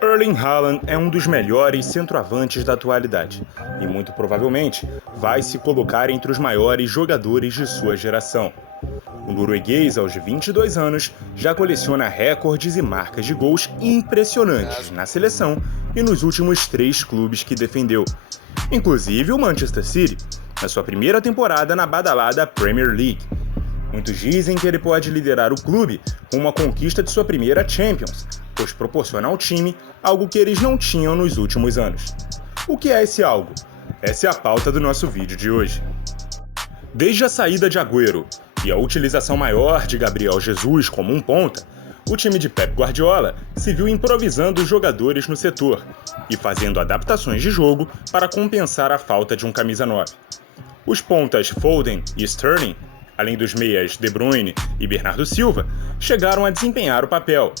Erling Haaland é um dos melhores centroavantes da atualidade e muito provavelmente vai se colocar entre os maiores jogadores de sua geração. O norueguês, aos 22 anos, já coleciona recordes e marcas de gols impressionantes na seleção e nos últimos 3 clubes que defendeu, inclusive o Manchester City, na sua primeira temporada na badalada Premier League. Muitos dizem que ele pode liderar o clube com uma conquista de sua primeira Champions, pois proporciona ao time algo que eles não tinham nos últimos anos. O que é esse algo? Essa é a pauta do nosso vídeo de hoje. Desde a saída de Agüero e a utilização maior de Gabriel Jesus como um ponta, o time de Pep Guardiola se viu improvisando os jogadores no setor e fazendo adaptações de jogo para compensar a falta de um camisa 9. Os pontas Foden e Sterling, além dos meias De Bruyne e Bernardo Silva, chegaram a desempenhar o papel,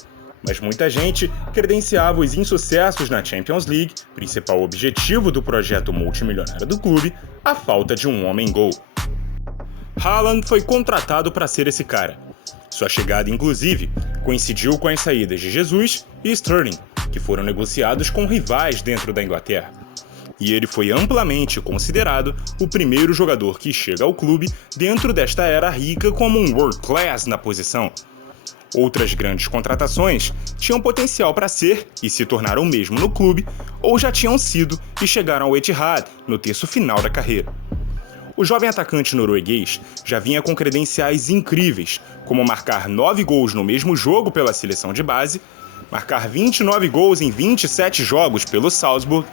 mas muita gente credenciava os insucessos na Champions League, principal objetivo do projeto multimilionário do clube, à falta de um homem-gol. Haaland foi contratado para ser esse cara. Sua chegada, inclusive, coincidiu com as saídas de Jesus e Sterling, que foram negociados com rivais dentro da Inglaterra. E ele foi amplamente considerado o primeiro jogador que chega ao clube dentro desta era rica como um world class na posição. Outras grandes contratações tinham potencial para ser e se tornaram mesmo no clube, ou já tinham sido e chegaram ao Etihad no terço final da carreira. O jovem atacante norueguês já vinha com credenciais incríveis, como marcar 9 gols no mesmo jogo pela seleção de base, marcar 29 gols em 27 jogos pelo Salzburg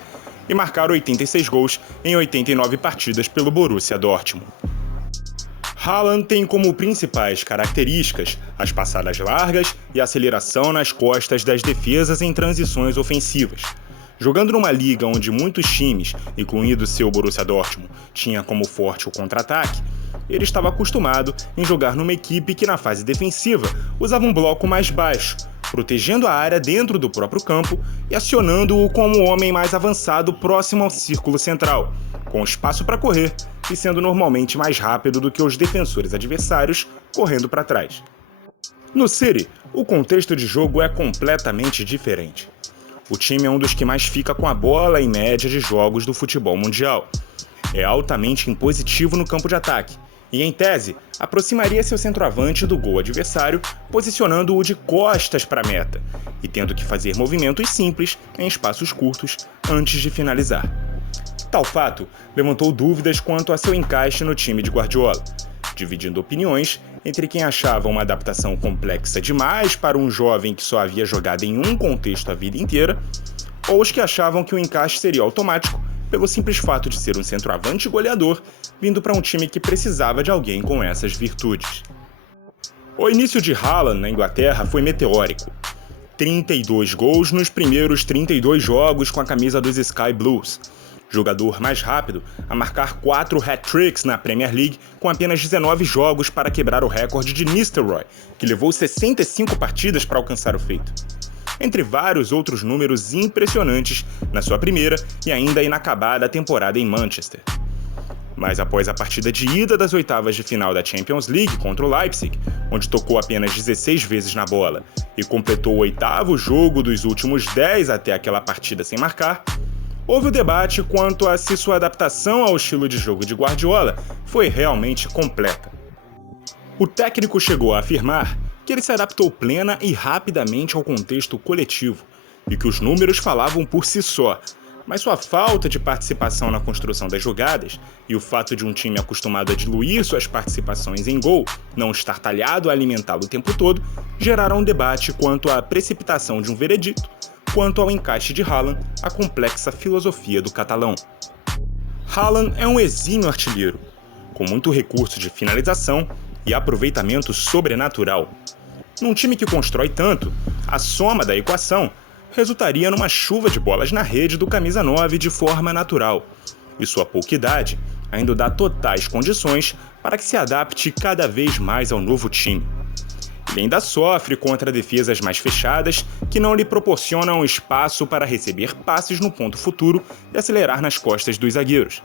e marcar 86 gols em 89 partidas pelo Borussia Dortmund. Haaland tem como principais características as passadas largas e a aceleração nas costas das defesas em transições ofensivas. Jogando numa liga onde muitos times, incluindo seu Borussia Dortmund, tinha como forte o contra-ataque, ele estava acostumado em jogar numa equipe que na fase defensiva usava um bloco mais baixo, protegendo a área dentro do próprio campo e acionando-o como o homem mais avançado próximo ao círculo central, com espaço para correr e sendo normalmente mais rápido do que os defensores adversários correndo para trás. No City, o contexto de jogo é completamente diferente. O time é um dos que mais fica com a bola em média de jogos do futebol mundial. É altamente impositivo no campo de ataque e, em tese, aproximaria seu centroavante do gol adversário, posicionando-o de costas para a meta e tendo que fazer movimentos simples em espaços curtos antes de finalizar. Tal fato levantou dúvidas quanto a seu encaixe no time de Guardiola, dividindo opiniões entre quem achava uma adaptação complexa demais para um jovem que só havia jogado em um contexto a vida inteira, ou os que achavam que o encaixe seria automático pelo simples fato de ser um centroavante goleador vindo para um time que precisava de alguém com essas virtudes. O início de Haaland na Inglaterra foi meteórico. 32 gols nos primeiros 32 jogos com a camisa dos Sky Blues. Jogador mais rápido a marcar 4 hat-tricks na Premier League com apenas 19 jogos para quebrar o recorde de Nistelrooy, que levou 65 partidas para alcançar o feito. Entre vários outros números impressionantes na sua primeira e ainda inacabada temporada em Manchester. Mas após a partida de ida das oitavas de final da Champions League contra o Leipzig, onde tocou apenas 16 vezes na bola e completou o 8º jogo dos últimos 10 até aquela partida sem marcar, houve o debate quanto a se sua adaptação ao estilo de jogo de Guardiola foi realmente completa. O técnico chegou a afirmar que ele se adaptou plena e rapidamente ao contexto coletivo, e que os números falavam por si só, mas sua falta de participação na construção das jogadas e o fato de um time acostumado a diluir suas participações em gol não estar talhado a alimentá-lo o tempo todo, geraram um debate quanto à precipitação de um veredito, quanto ao encaixe de Haaland, a complexa filosofia do catalão. Haaland é um exímio artilheiro, com muito recurso de finalização e aproveitamento sobrenatural. Num time que constrói tanto, a soma da equação resultaria numa chuva de bolas na rede do camisa 9 de forma natural, e sua pouca idade ainda dá totais condições para que se adapte cada vez mais ao novo time. Ele ainda sofre contra defesas mais fechadas que não lhe proporcionam espaço para receber passes no ponto futuro e acelerar nas costas dos zagueiros.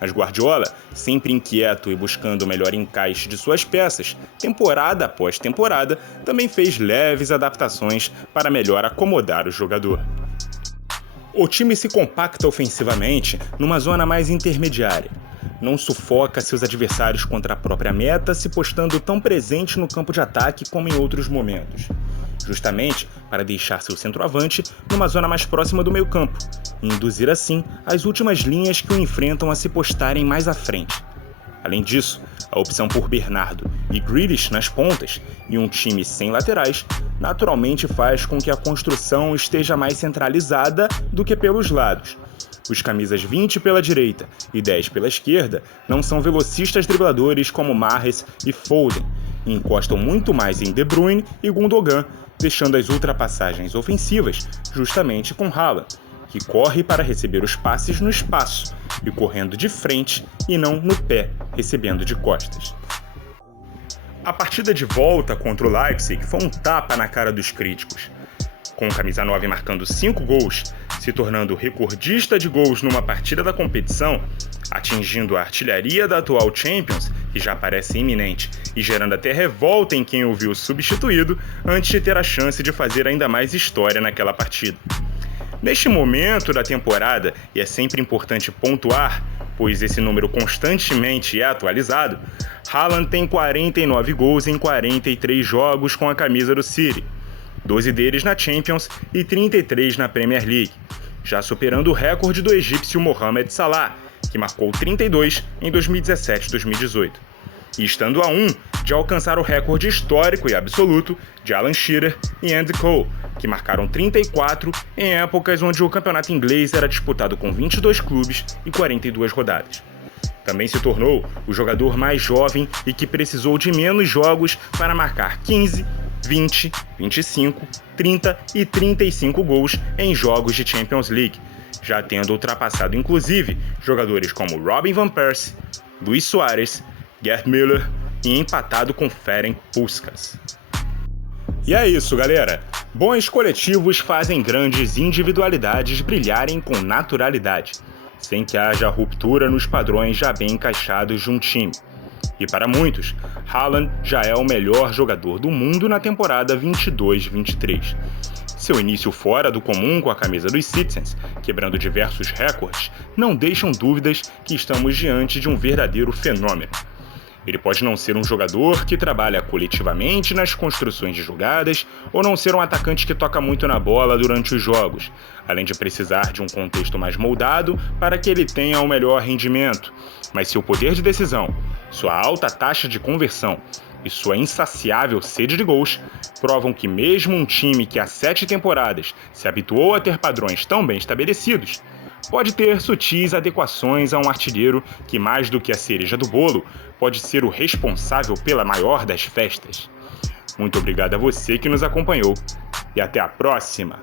Mas Guardiola, sempre inquieto e buscando o melhor encaixe de suas peças, temporada após temporada, também fez leves adaptações para melhor acomodar o jogador. O time se compacta ofensivamente numa zona mais intermediária. Não sufoca seus adversários contra a própria meta, se postando tão presente no campo de ataque como em outros momentos, justamente para deixar seu centroavante numa zona mais próxima do meio-campo e induzir assim as últimas linhas que o enfrentam a se postarem mais à frente. Além disso, a opção por Bernardo e Grealish nas pontas e um time sem laterais naturalmente faz com que a construção esteja mais centralizada do que pelos lados. Os camisas 20 pela direita e 10 pela esquerda não são velocistas dribladores como Mahrez e Foden, e encostam muito mais em De Bruyne e Gundogan, deixando as ultrapassagens ofensivas justamente com Haaland, que corre para receber os passes no espaço e correndo de frente e não no pé, recebendo de costas. A partida de volta contra o Leipzig foi um tapa na cara dos críticos. Com o camisa 9 marcando 5 gols, se tornando recordista de gols numa partida da competição, atingindo a artilharia da atual Champions, que já parece iminente, e gerando até revolta em quem o viu substituído antes de ter a chance de fazer ainda mais história naquela partida. Neste momento da temporada, e é sempre importante pontuar, pois esse número constantemente é atualizado, Haaland tem 49 gols em 43 jogos com a camisa do City, 12 deles na Champions e 33 na Premier League, já superando o recorde do egípcio Mohamed Salah, que marcou 32 em 2017-2018, e estando a 1 de alcançar o recorde histórico e absoluto de Alan Shearer e Andy Cole, que marcaram 34 em épocas onde o campeonato inglês era disputado com 22 clubes e 42 rodadas. Também se tornou o jogador mais jovem e que precisou de menos jogos para marcar 15, 20, 25, 30 e 35 gols em jogos de Champions League, já tendo ultrapassado inclusive jogadores como Robin van Persie, Luis Suárez, Gerd Müller e empatado com Ferenc Puskás. E é isso, galera! Bons coletivos fazem grandes individualidades brilharem com naturalidade, sem que haja ruptura nos padrões já bem encaixados de um time. E para muitos, Haaland já é o melhor jogador do mundo na temporada 22-23. Seu início fora do comum com a camisa dos Citizens, quebrando diversos recordes, não deixam dúvidas que estamos diante de um verdadeiro fenômeno. Ele pode não ser um jogador que trabalha coletivamente nas construções de jogadas ou não ser um atacante que toca muito na bola durante os jogos, além de precisar de um contexto mais moldado para que ele tenha o melhor rendimento. Mas seu poder de decisão, sua alta taxa de conversão e sua insaciável sede de gols provam que mesmo um time que há 7 temporadas se habituou a ter padrões tão bem estabelecidos, pode ter sutis adequações a um artilheiro que, mais do que a cereja do bolo, pode ser o responsável pela maior das festas. Muito obrigado a você que nos acompanhou e até a próxima!